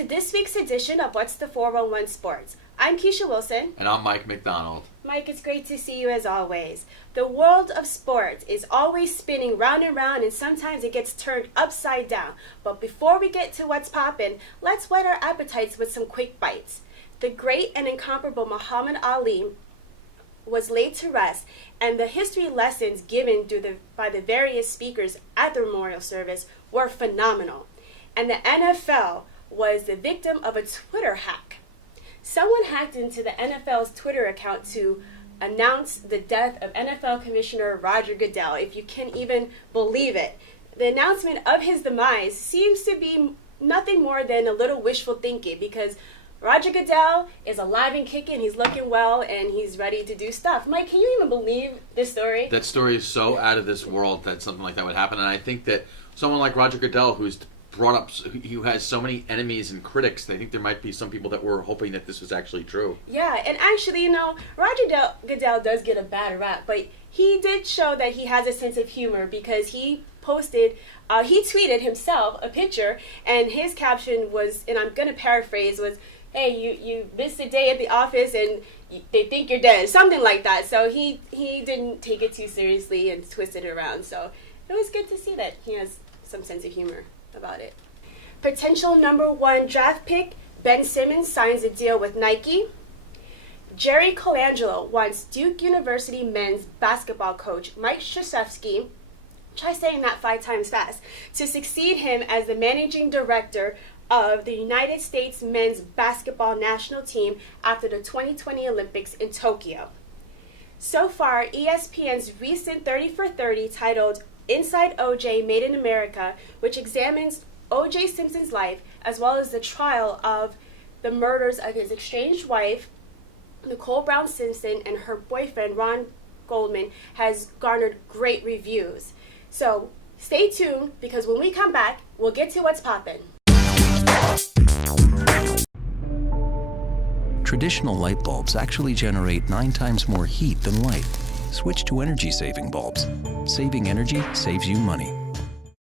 to this week's edition of What's the 411 Sports. I'm Keisha Wilson. And I'm Mike McDonald. Mike, it's great to see you as always. The world of sports is always spinning round and round, and sometimes it gets turned upside down. But before we get to what's poppin', let's whet our appetites with some quick bites. The great and incomparable Muhammad Ali was laid to rest, and the history lessons given by the various speakers at the memorial service were phenomenal. And the NFL was the victim of a Twitter hack. Someone hacked into the NFL's Twitter account to announce the death of NFL Commissioner Roger Goodell, if you can even believe it. The announcement of his demise seems to be nothing more than a little wishful thinking, because Roger Goodell is alive and kicking, he's looking well, and he's ready to do stuff. Mike, can you even believe this story? That story is so out of this world that something like that would happen, and I think that someone like Roger Goodell, who has so many enemies and critics, I think there might be some people that were hoping that this was actually true. Yeah, and actually, Roger Goodell does get a bad rap, but he did show that he has a sense of humor, because he tweeted himself a picture, and his caption was, and I'm going to paraphrase, was, "Hey, you missed a day at the office and they think you're dead," something like that. So he didn't take it too seriously and twisted it around. So it was good to see that he has some sense of humor about it. Potential number 1 draft pick Ben Simmons signs a deal with Nike. Jerry Colangelo wants Duke University men's basketball coach Mike Krzyzewski, try saying that 5 times fast, to succeed him as the managing director of the United States men's basketball national team after the 2020 Olympics in Tokyo. So far, ESPN's recent 30 for 30 titled Inside OJ Made in America, which examines O.J. Simpson's life as well as the trial of the murders of his estranged wife, Nicole Brown Simpson, and her boyfriend, Ron Goldman, has garnered great reviews. So stay tuned, because when we come back, we'll get to what's poppin'. Traditional light bulbs actually generate 9 times more heat than light. Switch to energy-saving bulbs. Saving energy saves you money.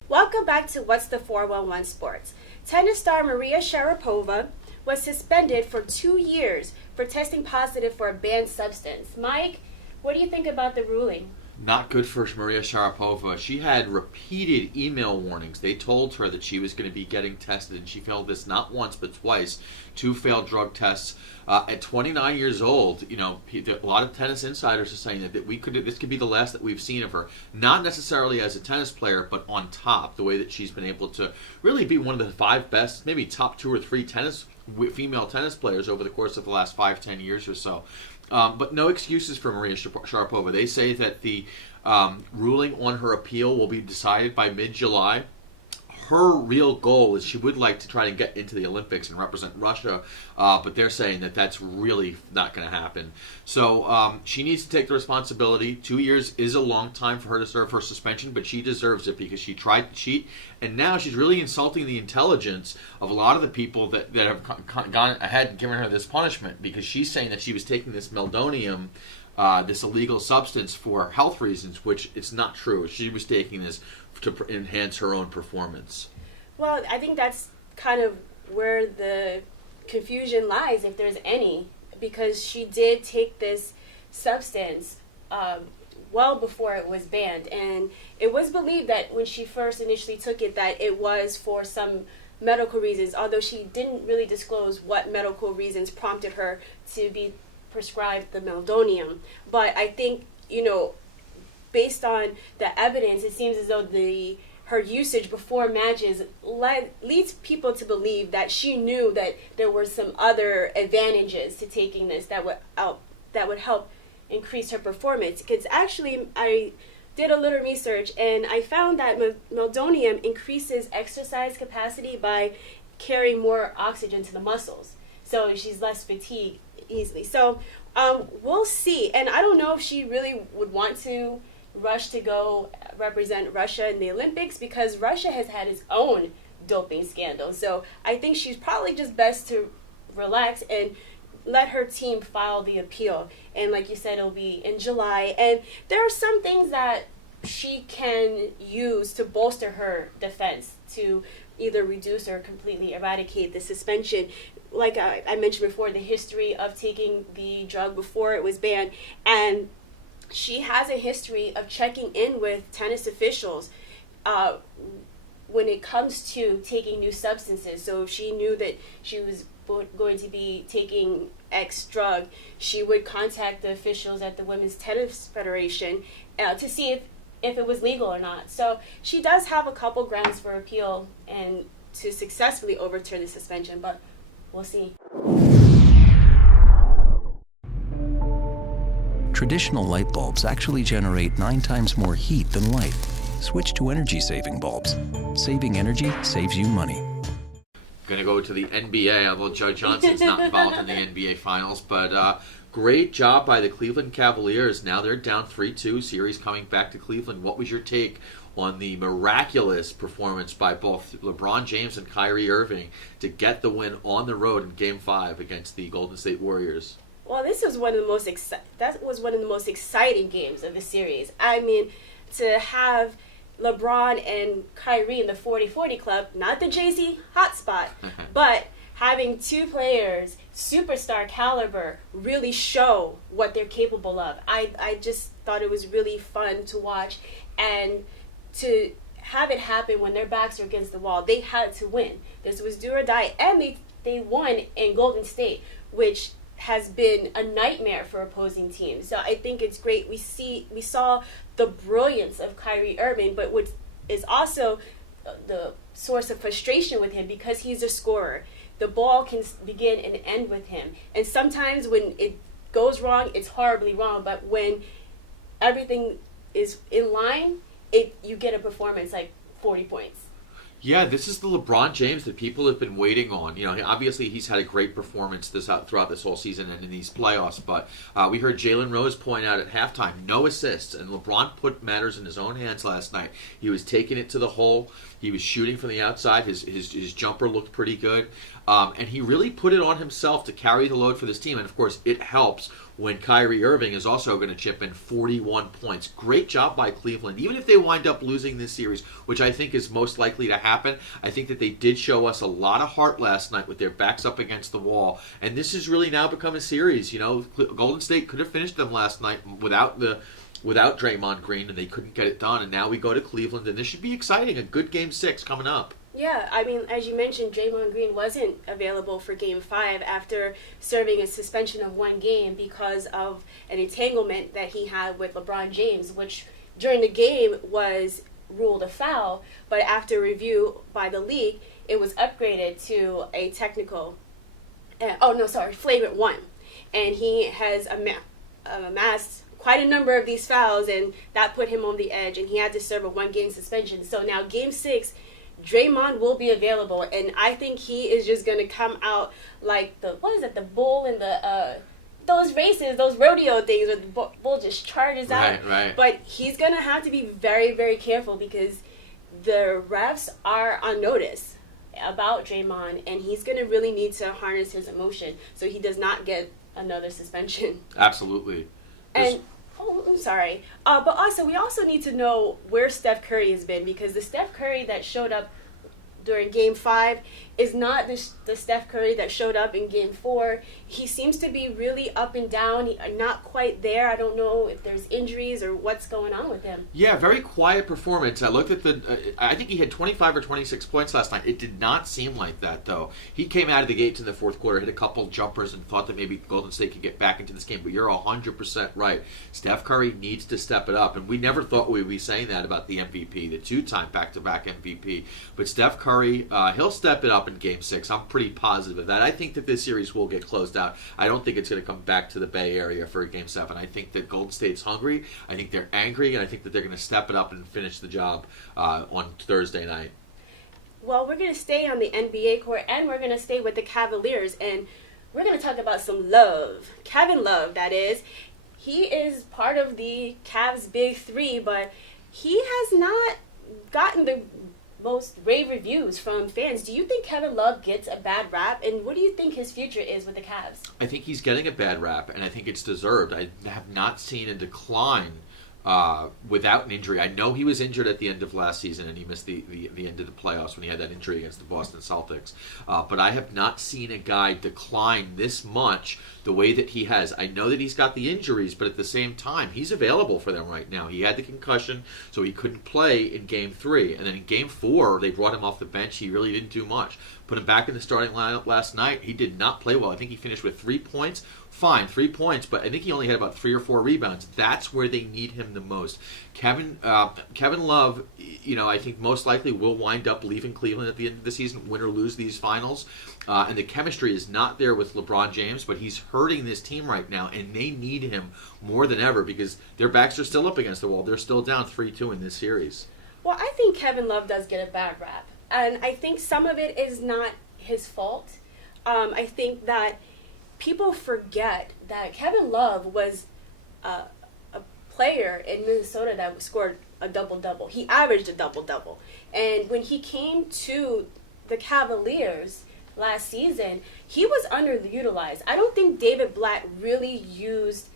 Welcome back to What's the 411 Sports. Tennis star Maria Sharapova was suspended for 2 years for testing positive for a banned substance. Mike, what do you think about the ruling? Not good for Maria Sharapova. She had repeated email warnings. They told her that she was going to be getting tested, and she failed this not once but twice. 2 failed drug tests. At 29 years old, a lot of tennis insiders are saying that this could be the last that we've seen of her. Not necessarily as a tennis player, but on top, the way that she's been able to really be one of the 5 best, maybe top 2 or 3 female tennis players over the course of the last 5-10 years or so. But no excuses for Maria Sharapova. They say that the ruling on her appeal will be decided by mid-July. Her real goal is she would like to try to get into the Olympics and represent Russia, but they're saying that that's really not going to happen. So she needs to take the responsibility. 2 years is a long time for her to serve her suspension, but she deserves it because she tried to cheat, and now she's really insulting the intelligence of a lot of the people that have gone ahead and given her this punishment, because she's saying that she was taking this meldonium, this illegal substance, for health reasons, which it's not true. She was taking this to enhance her own performance. Well, I think that's kind of where the confusion lies, if there's any, because she did take this substance well before it was banned, and it was believed that when she first initially took it that it was for some medical reasons, although she didn't really disclose what medical reasons prompted her to be prescribed the meldonium. But I think, based on the evidence, it seems as though her usage before matches leads people to believe that she knew that there were some other advantages to taking this that would help increase her performance. Because actually, I did a little research and I found that meldonium increases exercise capacity by carrying more oxygen to the muscles, so she's less fatigued easily. So we'll see, and I don't know if she really would want to rush to go represent Russia in the Olympics, because Russia has had its own doping scandal. So I think she's probably just best to relax and let her team file the appeal. And like you said, it'll be in July. And there are some things that she can use to bolster her defense, to either reduce or completely eradicate the suspension. Like I mentioned before, the history of taking the drug before it was banned, and she has a history of checking in with tennis officials when it comes to taking new substances. So if she knew that she was going to be taking X drug, she would contact the officials at the Women's Tennis Federation to see if it was legal or not. So she does have a couple grounds for appeal and to successfully overturn the suspension, but we'll see. Traditional light bulbs actually generate 9 times more heat than light. Switch to energy-saving bulbs. Saving energy saves you money. Going to go to the NBA, although Joe Johnson's not involved in the NBA Finals, but great job by the Cleveland Cavaliers. Now they're down 3-2, series coming back to Cleveland. What was your take on the miraculous performance by both LeBron James and Kyrie Irving to get the win on the road in Game 5 against the Golden State Warriors? Well, this was one of the most exciting games of the series. I mean, to have LeBron and Kyrie in the 40-40 club, not the Jay-Z hotspot, but having two players, superstar caliber, really show what they're capable of. I just thought it was really fun to watch, and to have it happen when their backs are against the wall. They had to win. This was do or die, and they won in Golden State, which has been a nightmare for opposing teams. So I think it's great. We saw the brilliance of Kyrie Irving, but what is also the source of frustration with him, because he's a scorer. The ball can begin and end with him. And sometimes when it goes wrong, it's horribly wrong. But when everything is in line, you get a performance like 40 points. Yeah, this is the LeBron James that people have been waiting on. You know, obviously he's had a great performance throughout this whole season and in these playoffs, but we heard Jalen Rose point out at halftime, no assists, and LeBron put matters in his own hands last night. He was taking it to the hole. He was shooting from the outside. His jumper looked pretty good, and he really put it on himself to carry the load for this team, and of course it helps when Kyrie Irving is also going to chip in 41 points. Great job by Cleveland. Even if they wind up losing this series, which I think is most likely to happen, I think that they did show us a lot of heart last night with their backs up against the wall. And this has really now become a series. You know, Golden State could have finished them last night without Draymond Green, and they couldn't get it done. And now we go to Cleveland, and this should be exciting. A good Game 6 coming up. Yeah, I mean, as you mentioned, Draymond Green wasn't available for Game 5 after serving a suspension of 1 game because of an entanglement that he had with LeBron James, which during the game was ruled a foul, but after review by the league, it was upgraded to a flagrant 1. And he has amassed quite a number of these fouls, and that put him on the edge, and he had to serve a 1-game suspension. So now Game 6, Draymond will be available, and I think he is just going to come out like the bull in the those races, those rodeo things where the bull just charges out. Right. But he's going to have to be very, very careful because the refs are on notice about Draymond, and he's going to really need to harness his emotion so he does not get another suspension. Absolutely. And I'm sorry. But also, we also need to know where Steph Curry has been, because the Steph Curry that showed up during Game 5 is not the Steph Curry that showed up in Game 4. He seems to be really up and down, not quite there. I don't know if there's injuries or what's going on with him. Yeah, very quiet performance. I looked at I think he had 25 or 26 points last night. It did not seem like that, though. He came out of the gates in the fourth quarter, hit a couple jumpers, and thought that maybe Golden State could get back into this game. But you're 100% right. Steph Curry needs to step it up. And we never thought we'd be saying that about the MVP, the 2-time back-to-back MVP. But Steph Curry, he'll step it up in Game 6. I'm pretty positive of that. I think that this series will get closed out. I don't think it's going to come back to the Bay Area for Game 7. I think that Golden State's hungry. I think they're angry, and I think that they're going to step it up and finish the job on Thursday night. Well, we're going to stay on the NBA court, and we're going to stay with the Cavaliers, and we're going to talk about some love. Kevin Love, that is. He is part of the Cavs' Big Three, but he has not gotten the most rave reviews from fans. Do you think Kevin Love gets a bad rap, and what do you think his future is with the Cavs? I think he's getting a bad rap, and I think it's deserved. I have not seen a decline without an injury. I know he was injured at the end of last season, and he missed the end of the playoffs when he had that injury against the Boston Celtics. But I have not seen a guy decline this much the way that he has. I know that he's got the injuries, but at the same time, he's available for them right now. He had the concussion, so he couldn't play in Game 3. And then in Game 4, they brought him off the bench. He really didn't do much. Put him back in the starting lineup last night. He did not play well. I think he finished with 3 points. Fine, 3 points, but I think he only had about 3 or 4 rebounds. That's where they need him the most. Kevin Love, I think most likely will wind up leaving Cleveland at the end of the season, win or lose these finals. And the chemistry is not there with LeBron James, but he's hurting this team right now, and they need him more than ever because their backs are still up against the wall. They're still down 3-2 in this series. Well, I think Kevin Love does get a bad rap, and I think some of it is not his fault. I think that people forget that Kevin Love was a player in Minnesota that scored a double-double. He averaged a double-double. And when he came to the Cavaliers last season, he was underutilized. I don't think David Blatt really used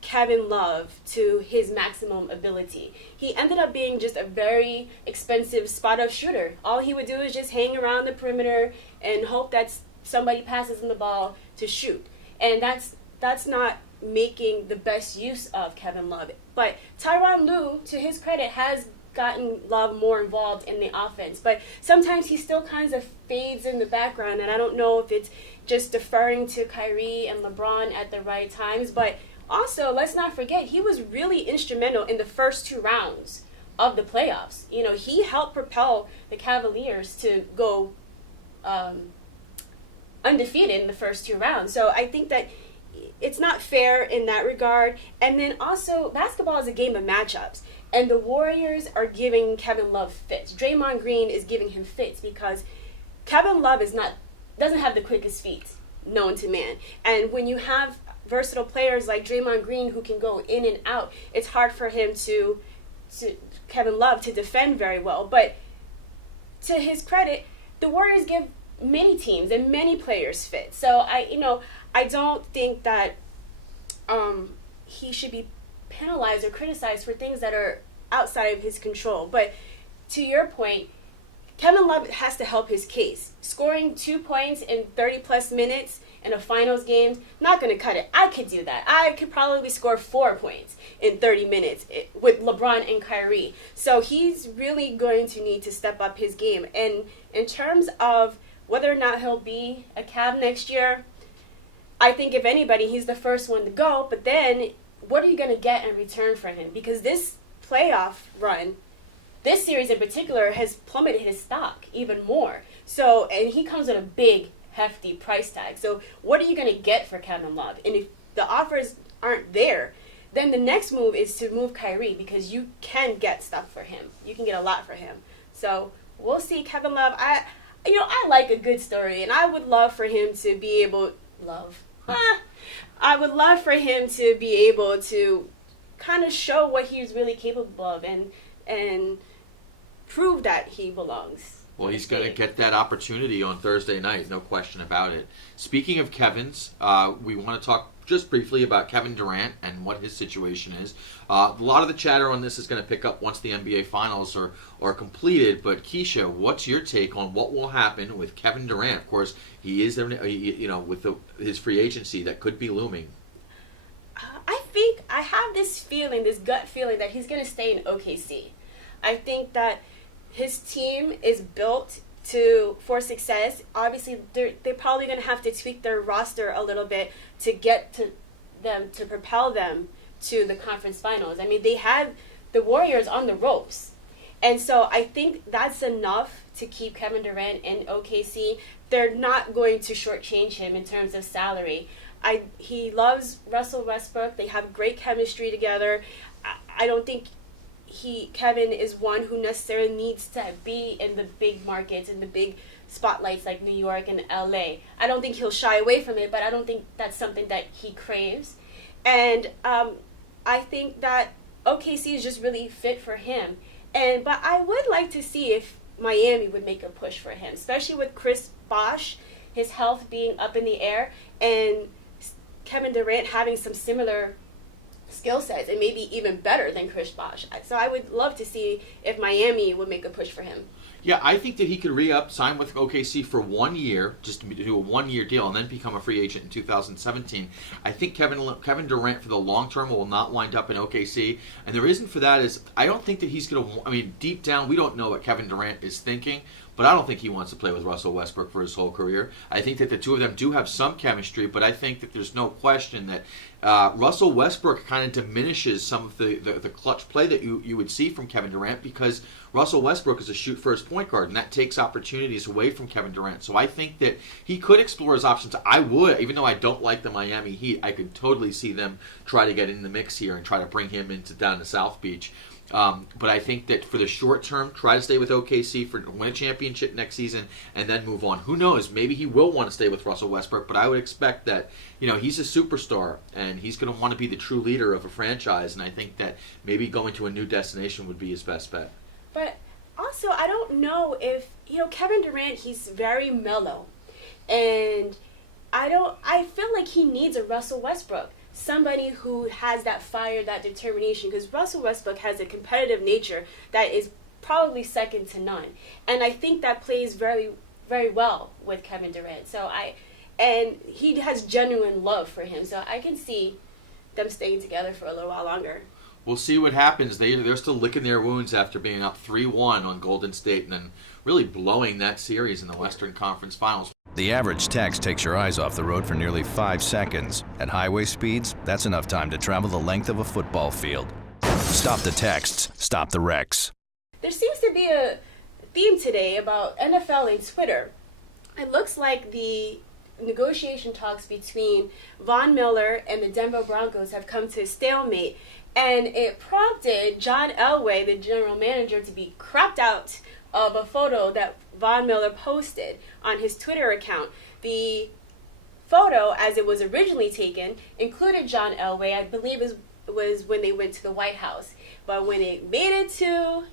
Kevin Love to his maximum ability. He ended up being just a very expensive spot-up shooter. All he would do is just hang around the perimeter and hope that somebody passes him the ball to shoot. And that's not making the best use of Kevin Love. But Tyronn Lue, to his credit, has gotten Love more involved in the offense. But sometimes he still kind of fades in the background, and I don't know if it's just deferring to Kyrie and LeBron at the right times. But also, let's not forget, he was really instrumental in the first 2 rounds of the playoffs. He helped propel the Cavaliers to go undefeated in the first 2 rounds. So I think that it's not fair in that regard. And then also, basketball is a game of matchups. And the Warriors are giving Kevin Love fits. Draymond Green is giving him fits because Kevin Love doesn't have the quickest feet known to man. And when you have versatile players like Draymond Green who can go in and out, it's hard for him Kevin Love to defend very well. But to his credit, the Warriors give many teams and many players fit. So I don't think that he should be penalized or criticized for things that are outside of his control. But to your point, Kevin Love has to help his case. Scoring 2 points in 30-plus minutes in a finals game, not going to cut it. I could do that. I could probably score 4 points in 30 minutes with LeBron and Kyrie. So he's really going to need to step up his game. And in terms of whether or not he'll be a Cav next year, I think if anybody, he's the first one to go. But then what are you going to get in return for him? Because this playoff run, this series in particular, has plummeted his stock even more. So, and he comes with a big, hefty price tag. So what are you going to get for Kevin Love? And if the offers aren't there, then the next move is to move Kyrie because you can get stuff for him. You can get a lot for him. So we'll see. Kevin Love, I like a good story, and I would love for him to be able I would love for him to be able to kind of show what he's really capable of and prove that he belongs. Well, he's going to get that opportunity on Thursday night, no question about it. Speaking of Kevin's, we want to talk just briefly about Kevin Durant and what his situation is. A lot of the chatter on this is going to pick up once the NBA Finals are completed. But Keisha, what's your take on what will happen with Kevin Durant? Of course, he is, with his free agency that could be looming. I think I have this gut feeling that he's going to stay in OKC. I think that his team is built for success. Obviously, they're probably going to have to tweak their roster a little bit to get to them, to propel them to the conference finals. I mean, they had the Warriors on the ropes. And so I think that's enough to keep Kevin Durant in OKC. They're not going to shortchange him in terms of salary. He loves Russell Westbrook. They have great chemistry together. I don't think Kevin is one who necessarily needs to be in the big markets, in the big spotlights like New York and LA. I don't think he'll shy away from it, but I don't think that's something that he craves. And I think that OKC is just really fit for him. But I would like to see if Miami would make a push for him, especially with Chris Bosh, his health being up in the air, and Kevin Durant having some similar skill sets and maybe even better than Chris Bosh. So I would love to see if Miami would make a push for him. Yeah, I think that he could re-up, sign with OKC for 1 year, just to do a 1 year deal, and then become a free agent in 2017. I think Kevin Durant for the long term will not wind up in OKC, and the reason for that is I don't think that he's going to. I mean, deep down, we don't know what Kevin Durant is thinking, but I don't think he wants to play with Russell Westbrook for his whole career. I think that the two of them do have some chemistry, but I think that there's no question that Russell Westbrook kind of diminishes some of the clutch play that you would see from Kevin Durant, because Russell Westbrook is a shoot-first point guard, and that takes opportunities away from Kevin Durant. So I think that he could explore his options. I would, even though I don't like the Miami Heat, I could totally see them try to get in the mix here and try to bring him down to South Beach. But I think that for the short term, try to stay with OKC for win a championship next season and then move on. Who knows? Maybe he will want to stay with Russell Westbrook, but I would expect that, he's a superstar and he's going to want to be the true leader of a franchise, and I think that maybe going to a new destination would be his best bet. But also, I don't know if, Kevin Durant, he's very mellow, and I feel like he needs a Russell Westbrook. Somebody who has that fire, that determination, because Russell Westbrook has a competitive nature that is probably second to none. And I think that plays very, very well with Kevin Durant. And he has genuine love for him. So I can see them staying together for a little while longer. We'll see what happens. They're still licking their wounds after being up 3-1 on Golden State and then really blowing that series in the Western Conference Finals. The average text takes your eyes off the road for nearly 5 seconds. At highway speeds, that's enough time to travel the length of a football field. Stop the texts, stop the wrecks. There seems to be a theme today about NFL and Twitter. It looks like the negotiation talks between Von Miller and the Denver Broncos have come to a stalemate, and it prompted John Elway, the general manager, to be cropped out of a photo that Von Miller posted on his Twitter account. The photo, as it was originally taken, included John Elway. I believe it was when they went to the White House. But when it made it to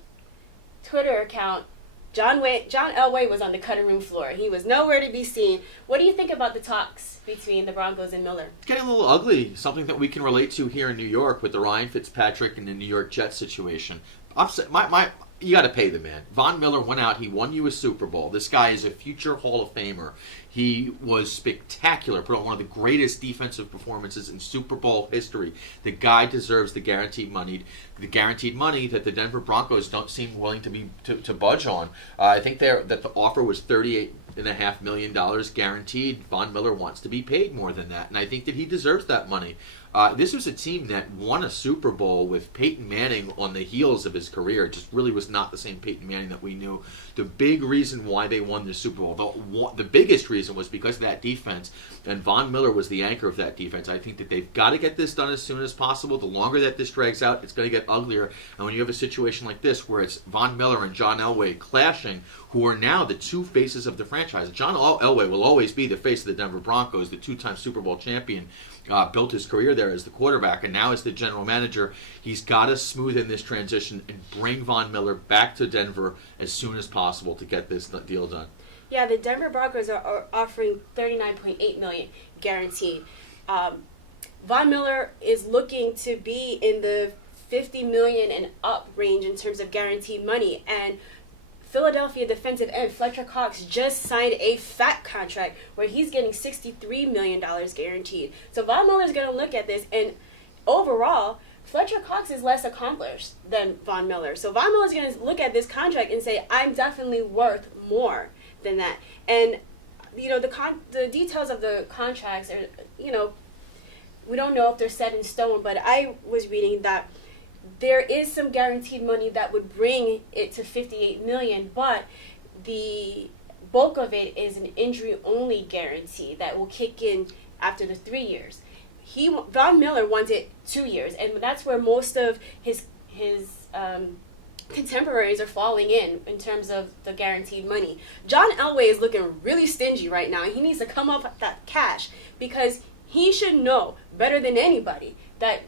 Twitter account, John Elway was on the cutting room floor. He was nowhere to be seen. What do you think about the talks between the Broncos and Miller? It's getting a little ugly, something that we can relate to here in New York with the Ryan Fitzpatrick and the New York Jets situation. You got to pay the man. Von Miller went out. He won you a Super Bowl. This guy is a future Hall of Famer. He was spectacular. Put on one of the greatest defensive performances in Super Bowl history. The guy deserves the guaranteed money. The guaranteed money that the Denver Broncos don't seem willing to budge on. I think that the offer was $38.5 million guaranteed. Von Miller wants to be paid more than that, and I think that he deserves that money. This was a team that won a Super Bowl with Peyton Manning on the heels of his career. It just really was not the same Peyton Manning that we knew. The big reason why they won the Super Bowl, the biggest reason, was because of that defense, and Von Miller was the anchor of that defense. I think that they've got to get this done as soon as possible. The longer that this drags out, it's going to get uglier. And when you have a situation like this where it's Von Miller and John Elway clashing, who are now the two faces of the franchise. John Elway will always be the face of the Denver Broncos, the two-time Super Bowl champion. Built his career there as the quarterback, and now as the general manager, he's got to smooth in this transition and bring Von Miller back to Denver as soon as possible to get this deal done. Yeah, the Denver Broncos are offering $39.8 million guaranteed. Von Miller is looking to be in the $50 million and up range in terms of guaranteed money, and Philadelphia defensive end Fletcher Cox just signed a fat contract where he's getting $63 million guaranteed. So Von Miller's going to look at this, and overall, Fletcher Cox is less accomplished than Von Miller. So Von Miller's going to look at this contract and say, I'm definitely worth more than that. And, the details of the contracts are, we don't know if they're set in stone, but I was reading that there is some guaranteed money that would bring it to $58 million, but the bulk of it is an injury-only guarantee that will kick in after the 3 years. Von Miller wanted 2 years, and that's where most of his contemporaries are falling in terms of the guaranteed money. John Elway is looking really stingy right now. He needs to come up with that cash because he should know better than anybody that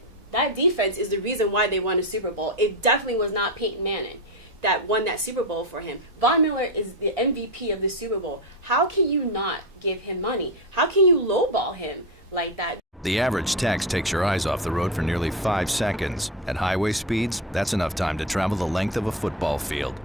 defense is the reason why they won a Super Bowl. It definitely was not Peyton Manning that won that Super Bowl for him. Von Miller is the MVP of the Super Bowl. How can you not give him money? How can you lowball him like that? The average text takes your eyes off the road for nearly 5 seconds. At highway speeds, that's enough time to travel the length of a football field.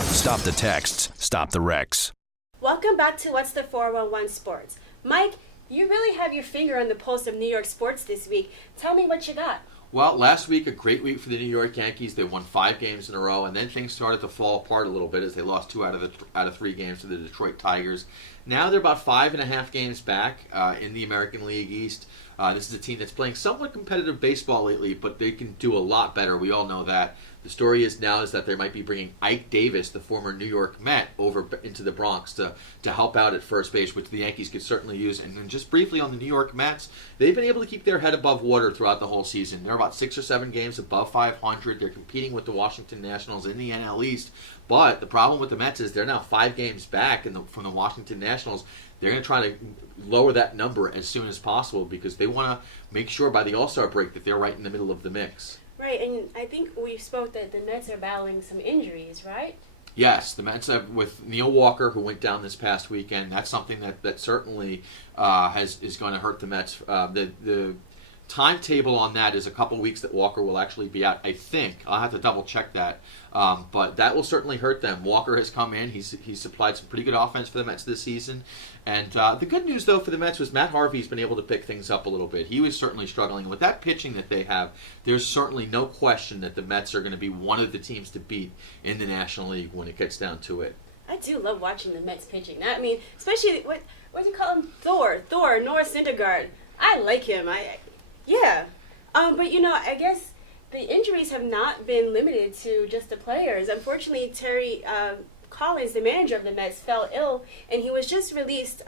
Stop the texts, stop the wrecks. Welcome back to What's the 411 Sports. Mike, you really have your finger on the pulse of New York sports this week. Tell me what you got. Well, last week, a great week for the New York Yankees. They won 5 games in a row, and then things started to fall apart a little bit as they lost 2 out of 3 games to the Detroit Tigers. Now they're about 5.5 games back in the American League East. This is a team that's playing somewhat competitive baseball lately, but they can do a lot better. We all know that. The story is that they might be bringing Ike Davis, the former New York Met, over into the Bronx to help out at first base, which the Yankees could certainly use. And then just briefly on the New York Mets, they've been able to keep their head above water throughout the whole season. They're about 6 or 7 games above 500. They're competing with the Washington Nationals in the NL East. But the problem with the Mets is they're now 5 games back from the Washington Nationals. They're going to try to lower that number as soon as possible because they want to make sure by the All-Star break that they're right in the middle of the mix. Right, and I think we spoke that the Mets are battling some injuries, right? Yes, the Mets have, with Neil Walker, who went down this past weekend. That's something that certainly is going to hurt the Mets. The timetable on that is a couple weeks that Walker will actually be out. I think I'll have to double check that, but that will certainly hurt them. Walker has come in; he's supplied some pretty good offense for the Mets this season. And the good news, though, for the Mets was Matt Harvey's been able to pick things up a little bit. He was certainly struggling. And with that pitching that they have, there's certainly no question that the Mets are going to be one of the teams to beat in the National League when it gets down to it. I do love watching the Mets pitching. I mean, especially, what do you call him? Thor, Noah Syndergaard. I like him. Yeah. But, I guess the injuries have not been limited to just the players. Unfortunately, Terry Collins, the manager of the Mets, fell ill, and he was just released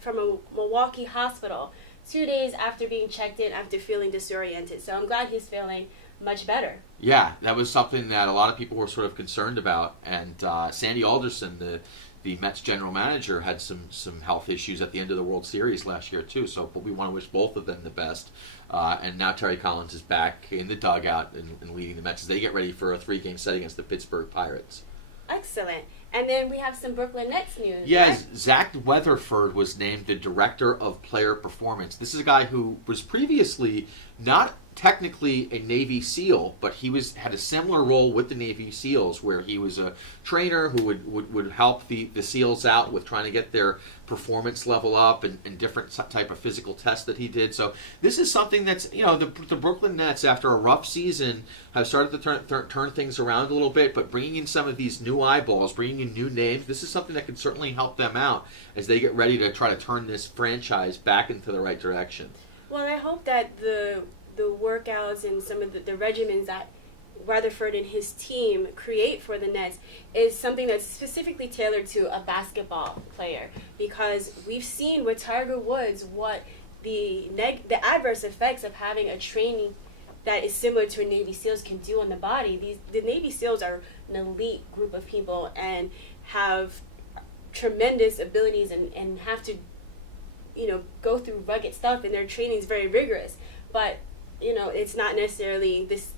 from a Milwaukee hospital 2 days after being checked in after feeling disoriented. So I'm glad he's feeling much better. Yeah, that was something that a lot of people were sort of concerned about. And Sandy Alderson, the Mets general manager, had some health issues at the end of the World Series last year too. So we want to wish both of them the best. And now Terry Collins is back in the dugout and leading the Mets as they get ready for a 3-game set against the Pittsburgh Pirates. Excellent. And then we have some Brooklyn Nets news. Yes, right? Zach Weatherford was named the Director of Player Performance. This is a guy who was previously not technically a Navy SEAL, but he had a similar role with the Navy SEALs where he was a trainer who would help the SEALs out with trying to get their performance level up and different type of physical tests that he did. So this is something that's, the Brooklyn Nets, after a rough season, have started to turn things around a little bit, but bringing in some of these new eyeballs, bringing in new names, this is something that can certainly help them out as they get ready to try to turn this franchise back into the right direction. Well, I hope that the workouts and some of the regimens that Rutherford and his team create for the Nets is something that's specifically tailored to a basketball player, because we've seen with Tiger Woods what the adverse effects of having a training that is similar to a Navy SEALs can do on the body. The Navy SEALs are an elite group of people and have tremendous abilities and have to go through rugged stuff, and their training is very rigorous. But it's not necessarily this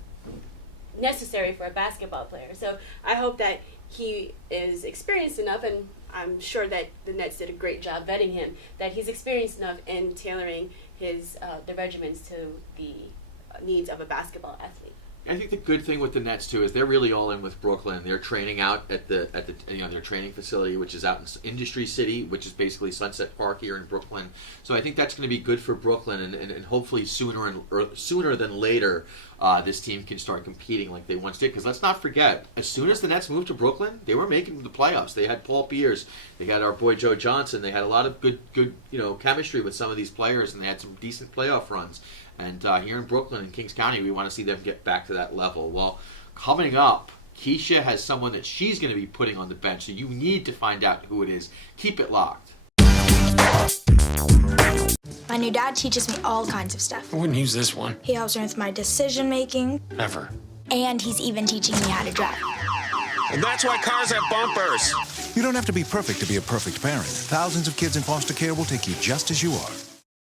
necessary for a basketball player. So I hope that he is experienced enough, and I'm sure that the Nets did a great job vetting him, that he's experienced enough in tailoring his the regimens to the needs of a basketball athlete. I think the good thing with the Nets too is they're really all in with Brooklyn. They're training out at their training facility, which is out in Industry City, which is basically Sunset Park here in Brooklyn. So I think that's going to be good for Brooklyn, and hopefully sooner than later, this team can start competing like they once did. Because let's not forget, as soon as the Nets moved to Brooklyn, they were making the playoffs. They had Paul Pierce, they had our boy Joe Johnson, they had a lot of good chemistry with some of these players, and they had some decent playoff runs. And here in Brooklyn and Kings County, we want to see them get back to that level. Well, coming up, Keisha has someone that she's going to be putting on the bench, so you need to find out who it is. Keep it locked. My new dad teaches me all kinds of stuff. I wouldn't use this one. He helps me with my decision making. Ever. And he's even teaching me how to drive. And that's why cars have bumpers. You don't have to be perfect to be a perfect parent. Thousands of kids in foster care will take you just as you are.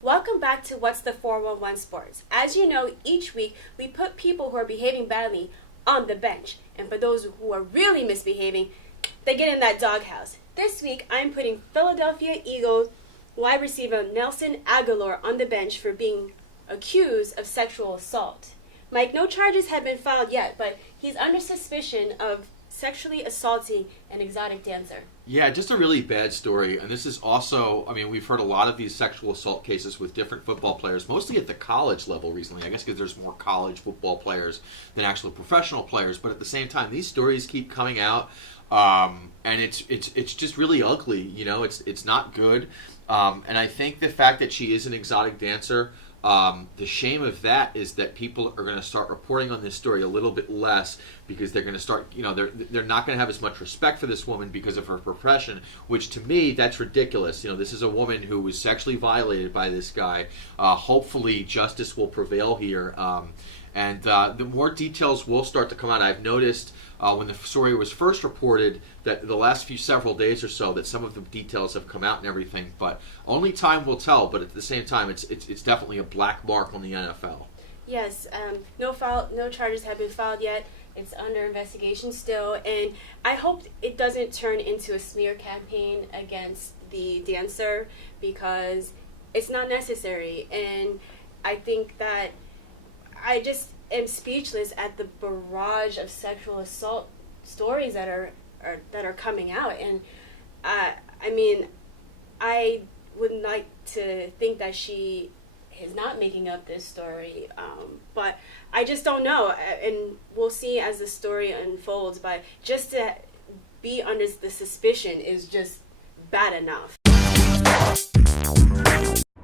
Welcome back to What's the 411 Sports. As you know, each week we put people who are behaving badly on the bench. And for those who are really misbehaving, they get in that doghouse. This week, I'm putting Philadelphia Eagles wide receiver Nelson Aguilar on the bench for being accused of sexual assault. Mike, no charges have been filed yet, but he's under suspicion of sexually assaulting an exotic dancer. Yeah, just a really bad story. And this is also, I mean, we've heard a lot of these sexual assault cases with different football players, mostly at the college level recently, I guess because there's more college football players than actual professional players. But at the same time, these stories keep coming out, and it's just really ugly. You know, it's not good. And I think the fact that she is an exotic dancer, the shame of that is that people are going to start reporting on this story a little bit less because they're going to start, you know, they're not going to have as much respect for this woman because of her profession, which to me, that's ridiculous. You know, this is a woman who was sexually violated by this guy. Hopefully justice will prevail here. And the more details will start to come out. I've noticed when the story was first reported that the last several days or so that some of the details have come out and everything, but only time will tell. But at the same time, it's definitely a black mark on the NFL. Yes, no charges have been filed yet. It's under investigation still, and I hope it doesn't turn into a smear campaign against the dancer because it's not necessary. And I think that I just am speechless at the barrage of sexual assault stories that are coming out. And I mean, I would like to think that she is not making up this story, but I just don't know, and we'll see as the story unfolds. But just to be under the suspicion is just bad enough.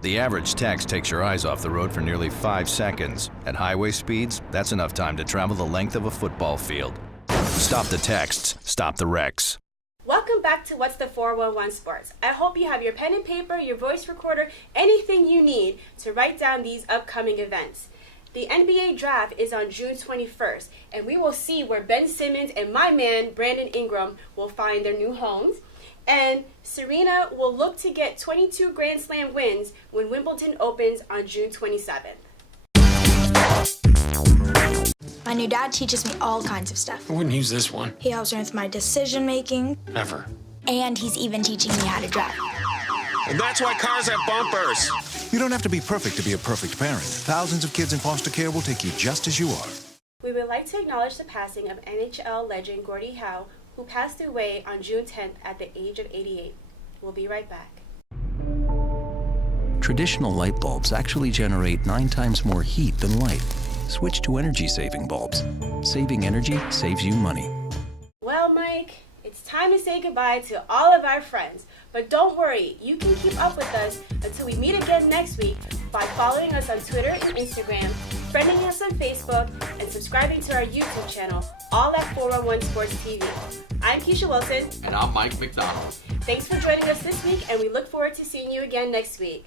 The average text takes your eyes off the road for nearly 5 seconds. At highway speeds, that's enough time to travel the length of a football field. Stop the texts, stop the wrecks. Welcome back to What's the 411 Sports. I hope you have your pen and paper, your voice recorder, anything you need to write down these upcoming events. The NBA draft is on June 21st, and we will see where Ben Simmons and my man, Brandon Ingram, will find their new homes. And Serena will look to get 22 Grand Slam wins when Wimbledon opens on June 27th. My new dad teaches me all kinds of stuff. I wouldn't use this one. He helps me with my decision making, Ever. and he's even teaching me how to drive. And that's why cars have bumpers. You don't have to be perfect to be a perfect parent. Thousands of kids in foster care will take you just as you are. We would like to acknowledge the passing of NHL legend Gordie Howe, who passed away on June 10th at the age of 88. We'll be right back. Traditional light bulbs actually generate 9 times more heat than light. Switch to energy-saving bulbs. Saving energy saves you money. Well, Mike, it's time to say goodbye to all of our friends. But don't worry, you can keep up with us until we meet again next week by following us on Twitter and Instagram, friending us on Facebook, and subscribing to our YouTube channel, all at 411 Sports TV. I'm Keisha Wilson. And I'm Mike McDonald. Thanks for joining us this week, and we look forward to seeing you again next week.